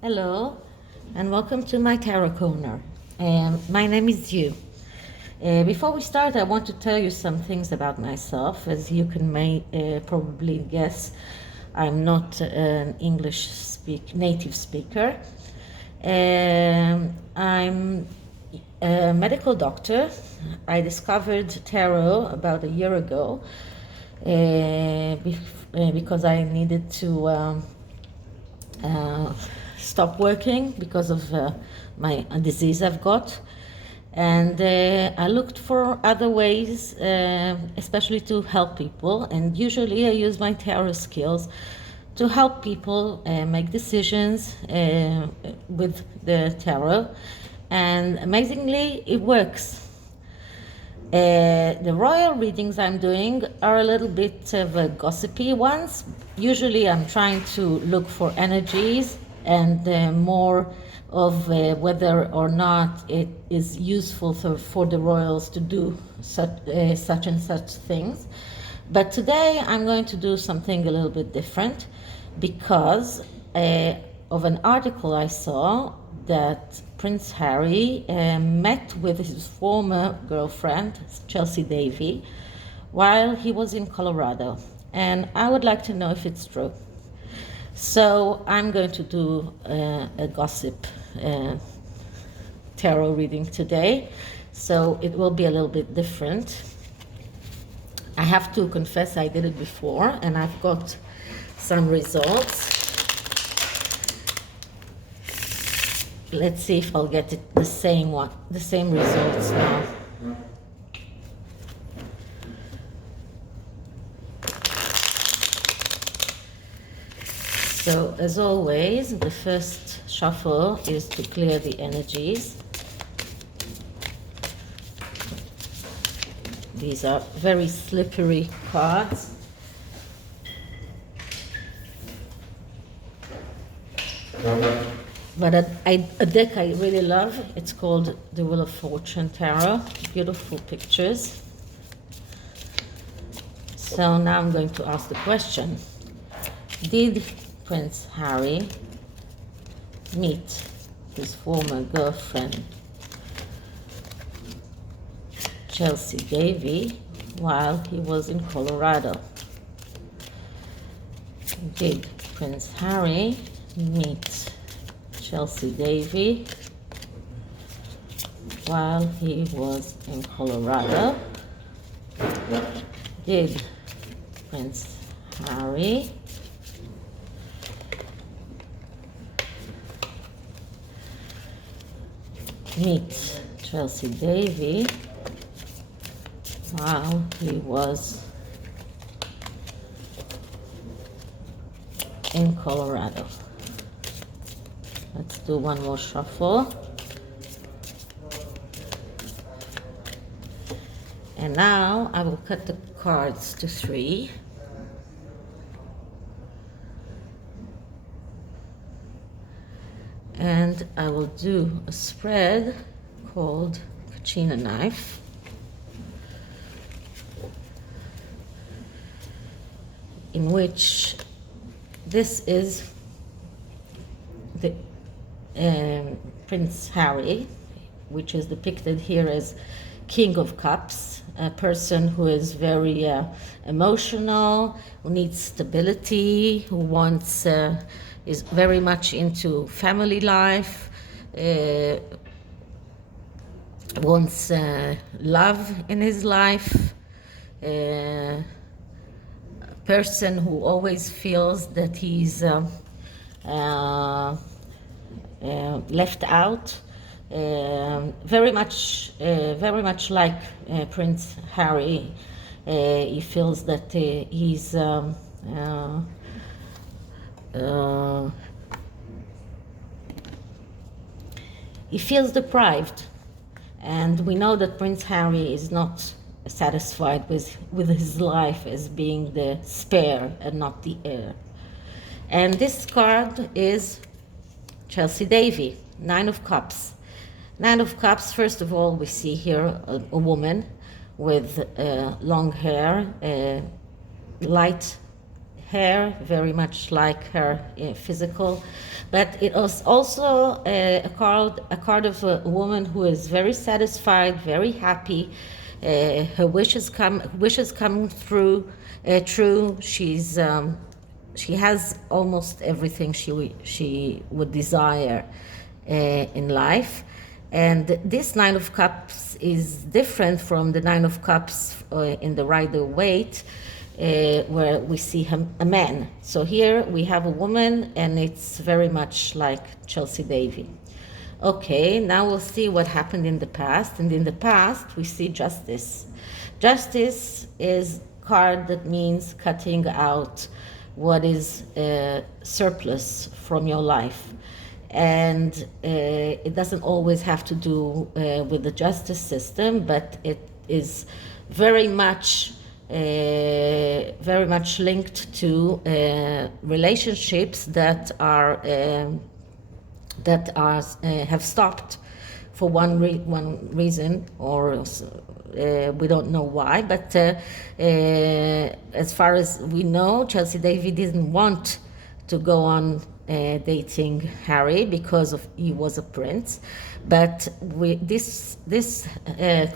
Hello, and welcome to my Tarot Corner. My name is Yu. Before we start, I want to tell you some things about myself. As you can probably guess, I'm not an native speaker. I'm a medical doctor. I discovered tarot about a year ago because I needed to stop working because of my disease I've got. And I looked for other ways, especially to help people. And usually I use my tarot skills to help people make decisions with the tarot. And amazingly, it works. The royal readings I'm doing are a little bit of gossipy ones. Usually I'm trying to look for energies and more of whether or not it is useful for the royals to do such and such things. But today I'm going to do something a little bit different because of an article I saw that Prince Harry met with his former girlfriend, Chelsy Davey, while he was in Colorado. And I would like to know if it's true. So I'm going to do a gossip tarot reading today. So it will be a little bit different. I have to confess I did it before and I've got some results. Let's see if I'll get it the same results now. So as always, the first shuffle is to clear the energies. These are very slippery cards. But a deck I really love, it's called the Wheel of Fortune Tarot. Beautiful pictures. So now I'm going to ask the question. Did Prince Harry meet his former girlfriend, Chelsy Davey, while he was in Colorado? Did Prince Harry meet Chelsy Davey while he was in Colorado? Did Prince Harry meet Chelsy Davey while he was in Colorado? Let's do one more shuffle. And now I will cut the cards to 3. And I will do a spread called Kachina Knife. In which this is the Prince Harry, which is depicted here as King of Cups, a person who is very emotional, who needs stability, who wants is very much into family life, wants love in his life, a person who always feels that he's left out, very much like Prince Harry. He feels that he's he feels deprived, and we know that Prince Harry is not satisfied with his life as being the spare and not the heir. And this card is Chelsy Davey, 9 of Cups. 9 of Cups, first of all, we see here a woman with long hair, light hair, very much like her physical, but it was also a card of a woman who is very satisfied, very happy. Her wishes come through true. She has almost everything she would desire in life. And this Nine of Cups is different from the Nine of Cups in the Rider-Waite, where we see a man. So here we have a woman, and it's very much like Chelsy Davey. Okay, now we'll see what happened in the past. And in the past, we see Justice. Justice is a card that means cutting out what is surplus from your life. And it doesn't always have to do with the justice system, but it is very much linked to relationships that have stopped for one reason, or we don't know why. But as far as we know, Chelsy Davey didn't want to go on dating Harry because he was a prince. But this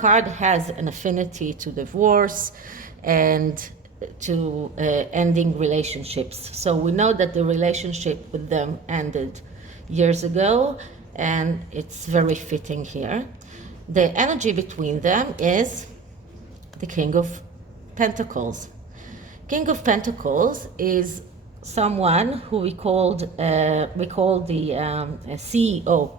card has an affinity to divorce and to ending relationships. So we know that the relationship with them ended years ago, and it's very fitting here. The energy between them is the King of Pentacles. King of Pentacles is someone who we call the CEO,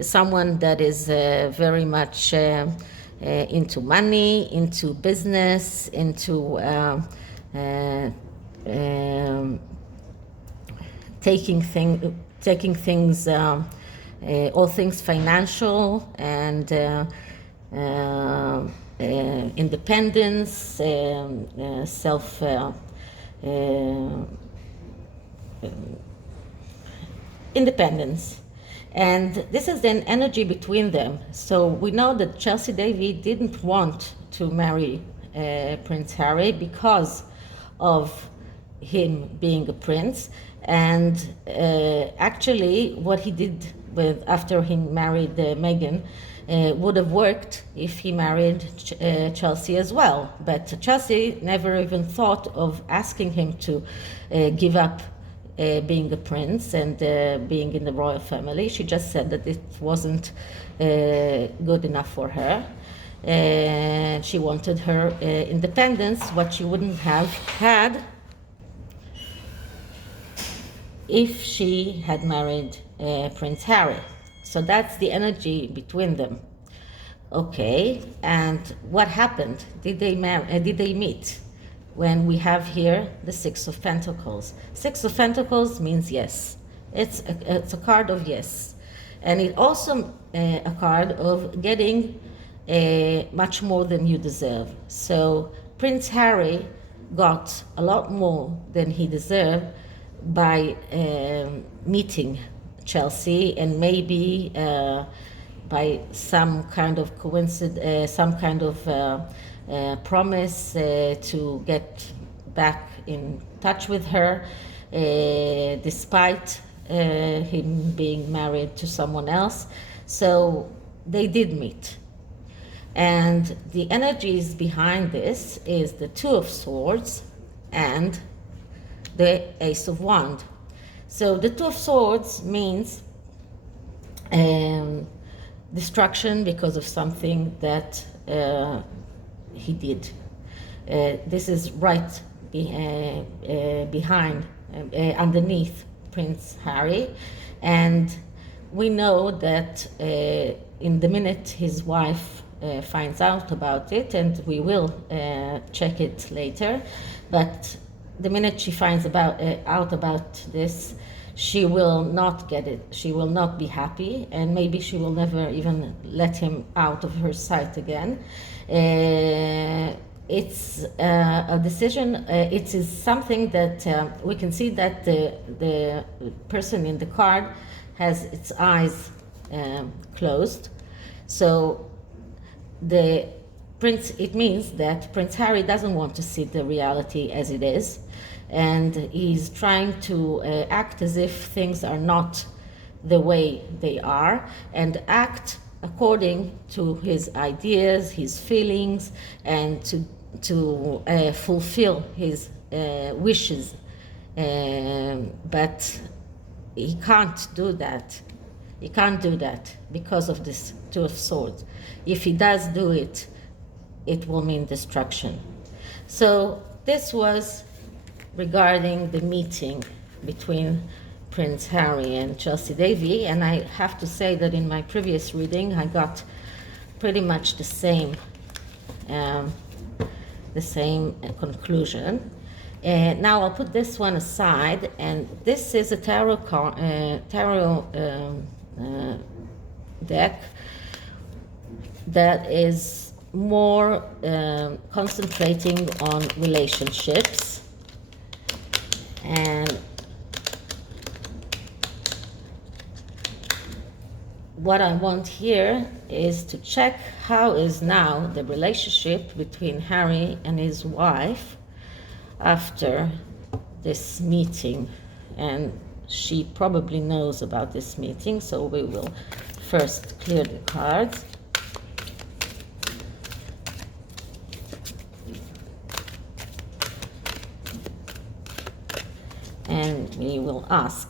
someone that is very much into money, into business, into taking things, all things financial and independence, self. Independence. And this is an energy between them. So we know that Chelsy Davey didn't want to marry Prince Harry because of him being a prince. And actually what he did after he married Meghan would have worked if he married Chelsy as well. But Chelsy never even thought of asking him to give up being a prince and being in the royal family. She just said that it wasn't good enough for her. She wanted her independence, what she wouldn't have had if she had married Prince Harry. So that's the energy between them. Okay, and what happened? Did they meet? When we have here the Six of Pentacles. Six of Pentacles means yes. It's a card of yes. And it also a card of getting much more than you deserve. So Prince Harry got a lot more than he deserved by meeting Chelsy, and maybe by some kind of coincidence, some kind of promise to get back in touch with her, despite him being married to someone else. So they did meet. And the energies behind this is the Two of Swords and the Ace of Wands. So the Two of Swords means destruction because of something that he did. This is right behind, underneath Prince Harry. And we know that in the minute his wife finds out about it, and we will check it later, but the minute she finds out about this, she will not get it. She will not be happy, and maybe she will never even let him out of her sight again. It's a decision. It is something that we can see that the person in the card has its eyes closed. So it means that Prince Harry doesn't want to see the reality as it is. and he's trying to act as if things are not the way they are, and act according to his ideas, his feelings, and to fulfill his wishes. But he can't do that. He can't do that because of this Two of Swords. If he does do it, it will mean destruction. So this was regarding the meeting between Prince Harry and Chelsy Davey, and I have to say that in my previous reading I got pretty much the same conclusion. Now I'll put this one aside, and this is a tarot deck that is more concentrating on relationships, and what I want here is to check how is now the relationship between Harry and his wife after this meeting, and she probably knows about this meeting, so we will first clear the cards. And we will ask,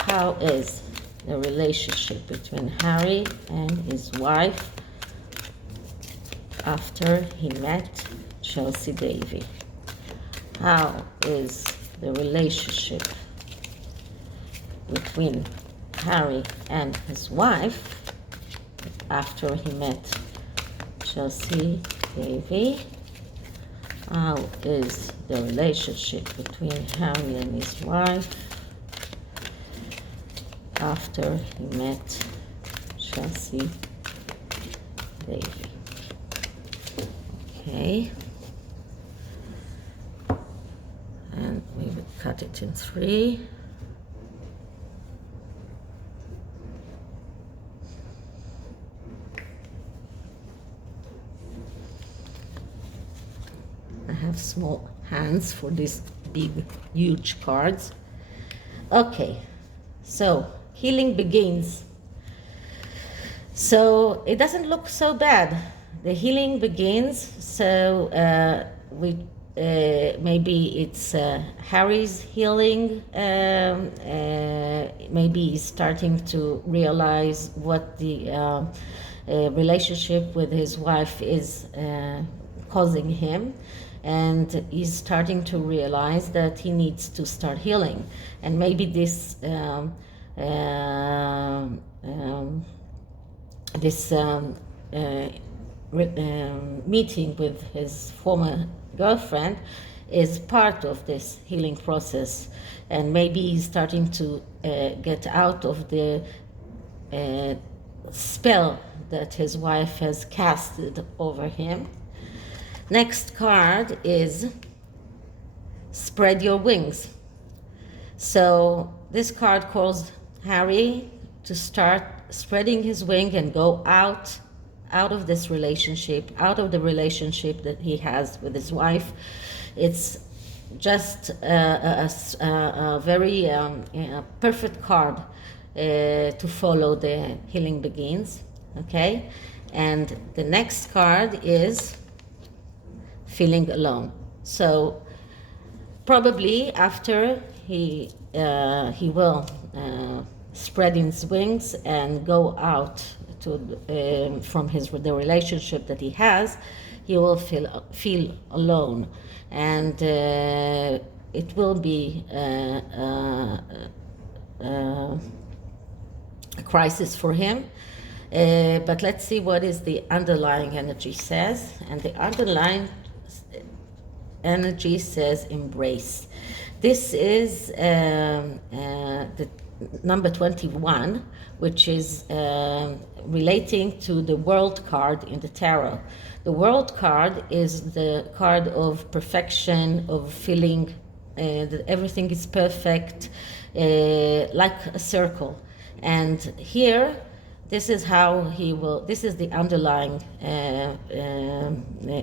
how is the relationship between Harry and his wife after he met Chelsy Davey? How is the relationship between Harry and his wife after he met Chelsy Davey? How is the relationship between Harry and his wife after he met Chelsy Davey? Okay. And we would cut it in 3. I have small hands for these big, huge cards. Okay, so healing begins. So it doesn't look so bad. The healing begins, so maybe it's Harry's healing. Maybe he's starting to realize what the relationship with his wife is causing him, and he's starting to realize that he needs to start healing. And maybe this meeting with his former girlfriend is part of this healing process, and maybe he's starting to get out of the spell that his wife has casted over him. Next card is Spread Your Wings. So this card calls Harry to start spreading his wing and go out of this relationship, out of the relationship that he has with his wife. It's just a very perfect card to follow the healing begins. Okay, and the next card is Feeling Alone. So probably after he will spread his wings and go out to from the relationship that he has, he will feel alone, and it will be a crisis for him. But let's see what is the underlying energy says, and the underlying energy says embrace. This is the number 21, which is relating to the World card in the tarot. The World card is the card of perfection, of feeling that everything is perfect, like a circle. And here, this is how he will, this is the underlying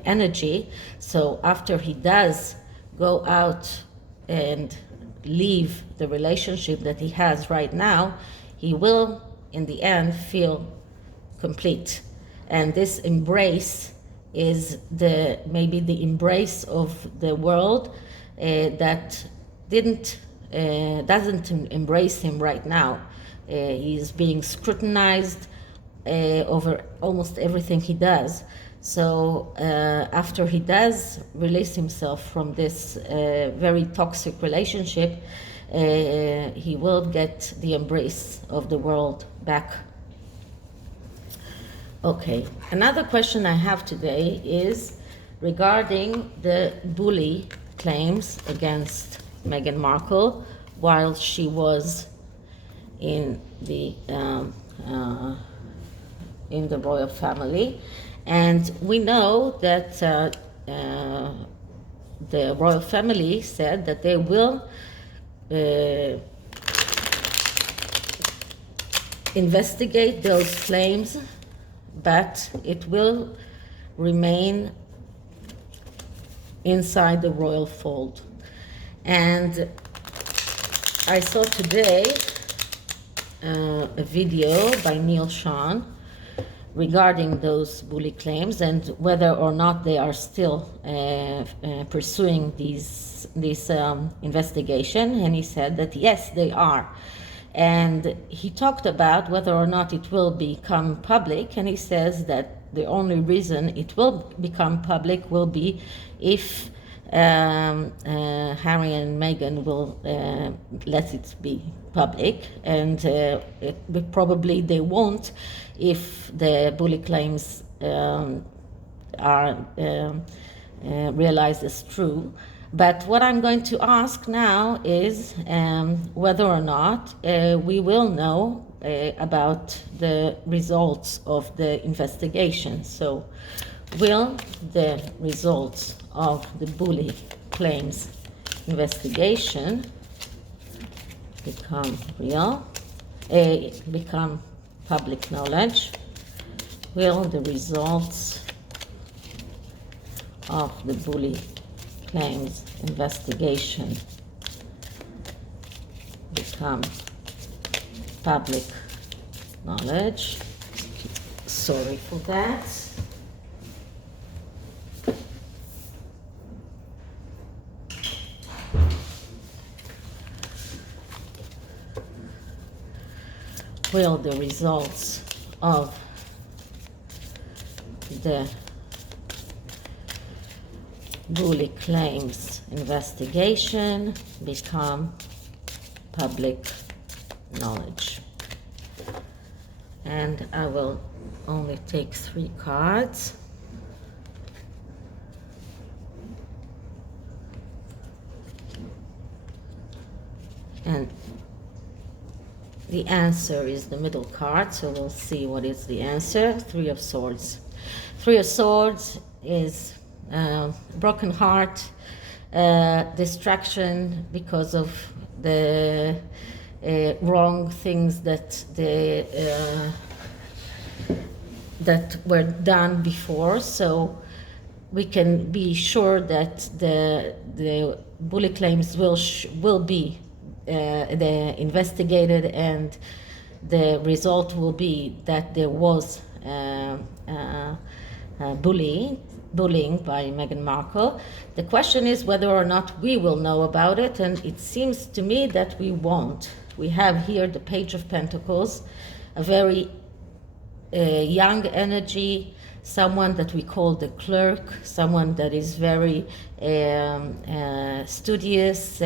energy. So after he does go out and leave the relationship that he has right now, he will, in the end, feel complete. And this embrace is maybe the embrace of the world that doesn't embrace him right now. He's being scrutinized over almost everything he does. So after he does release himself from this very toxic relationship, he will get the embrace of the world back. Okay, another question I have today is regarding the bully claims against Meghan Markle while she was in the royal family. And we know that the royal family said that they will investigate those claims, but it will remain inside the royal fold. And I saw today a video by Neil Sean regarding those bully claims and whether or not they are still pursuing this investigation. And he said that yes, they are. And he talked about whether or not it will become public, and he says that the only reason it will become public will be if Harry and Meghan will let it be public, and probably they won't if the bully claims are realized as true. But what I'm going to ask now is whether or not we will know about the results of the investigation. So will the results of the bully claims investigation become real, become public knowledge? Will the results of the bully claims investigation become public knowledge? Sorry for that. Will the results of the bully claims investigation become public knowledge? And I will only take 3 cards. And the answer is the middle card, so we'll see what is the answer. 3 of Swords. 3 of Swords is broken heart, distraction because of the wrong things that were done before. So we can be sure that the bully claims will be investigated, and the result will be that there was bullying by Meghan Markle. The question is whether or not we will know about it, and it seems to me that we won't. We have here the Page of Pentacles, a very young energy, someone that we call the clerk, someone that is very studious,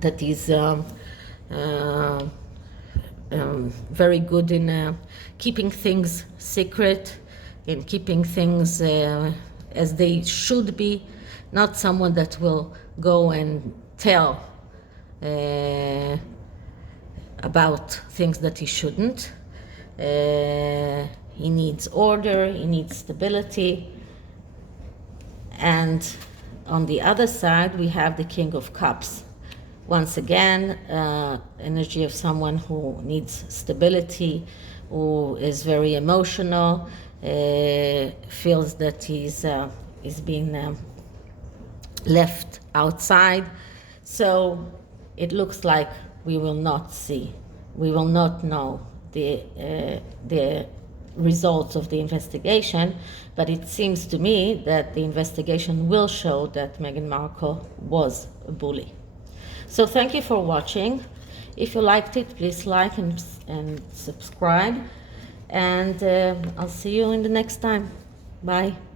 that is very good in keeping things secret, in keeping things as they should be, not someone that will go and tell about things that he shouldn't. He needs order, he needs stability. And on the other side, we have the King of Cups. Once again, energy of someone who needs stability, who is very emotional, feels that he's being left outside. So it looks like we will not see, we will not know the results of the investigation, but it seems to me that the investigation will show that Meghan Markle was a bully. So thank you for watching. If you liked it, please like and subscribe, and I'll see you in the next time. Bye.